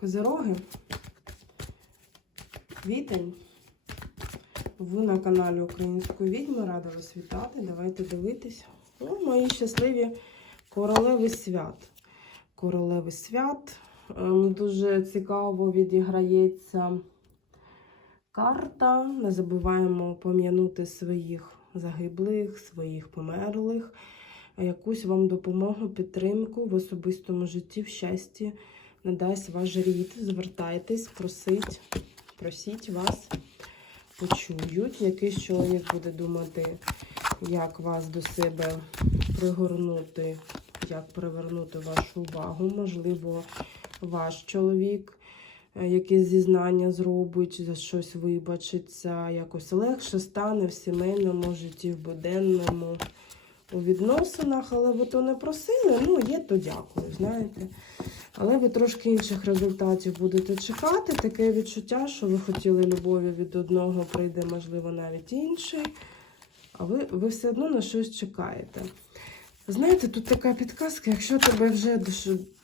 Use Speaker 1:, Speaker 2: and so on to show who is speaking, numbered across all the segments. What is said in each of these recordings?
Speaker 1: Козироги. Квітень. Ви на каналі Української відьми. Рада вас вітати. Давайте дивитися. Ну, мої щасливі королеви свят. Королеви свят. Ем, Дуже цікаво відіграється карта. Не забуваємо пом'янути своїх загиблих, своїх померлих, якусь вам допомогу, підтримку в особистому житті, в щасті надасть ваш рід. Звертайтесь, просить, просіть вас, почують. Якийсь чоловік буде думати, як вас до себе пригорнути, як привернути вашу увагу. Можливо, ваш чоловік е, якесь зізнання зробить, за щось вибачиться, якось легше стане в сімейному житті, в буденному, у відносинах, але ви то не просили, ну є, то дякую, знаєте. Але ви трошки інших результатів будете чекати. Таке відчуття, що ви хотіли любові від одного, прийде, можливо, навіть інший. А ви, ви все одно на щось чекаєте. Знаєте, тут така підказка, якщо тебе вже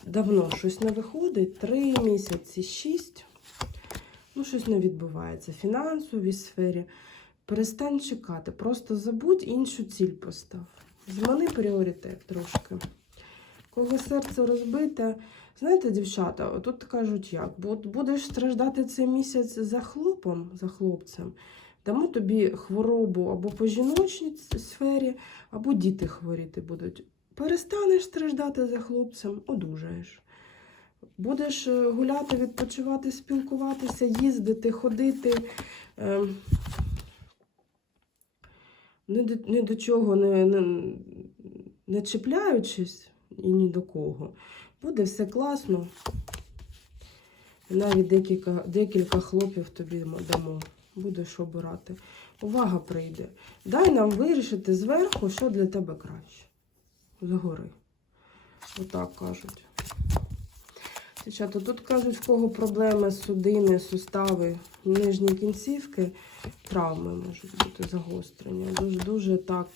Speaker 1: давно щось не виходить, три місяці, шість, ну щось не відбувається в фінансовій сфері, перестань чекати, просто забудь іншу ціль постав. Змани пріоритет трошки. Кого серце розбите, знаєте, дівчата, тут кажуть як, бо будеш страждати цей місяць за хлопом, за хлопцем, дамо тобі хворобу або по жіночній сфері, або діти хворіти будуть. Перестанеш страждати за хлопцем, одужаєш. Будеш е, гуляти, відпочивати, спілкуватися, їздити, ходити. е, до, ні до чого не, не, не чіпляючись і ні до кого. Буде все класно. Навіть декілька, декілька хлопів тобі дамо. Будеш обирати. Увага прийде. Дай нам вирішити зверху, що для тебе краще. Згори. Отак кажуть. Дівчата, тут кажуть, в кого проблеми судини, сустави, нижні кінцівки, травми можуть бути загострення. Дуже-дуже так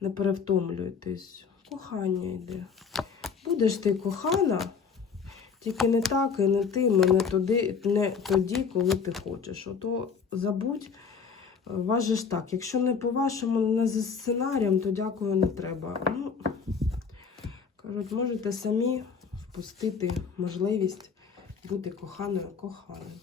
Speaker 1: не перевтомлюйтесь. Кохання йде. Будеш ти кохана, тільки не так і не тим, і не, туди, не тоді, коли ти хочеш. Ото забудь, ж так. Якщо не по-вашому, не за сценарієм, то дякую, не треба. Ну, кажуть, можете самі впустити можливість бути коханою коханим.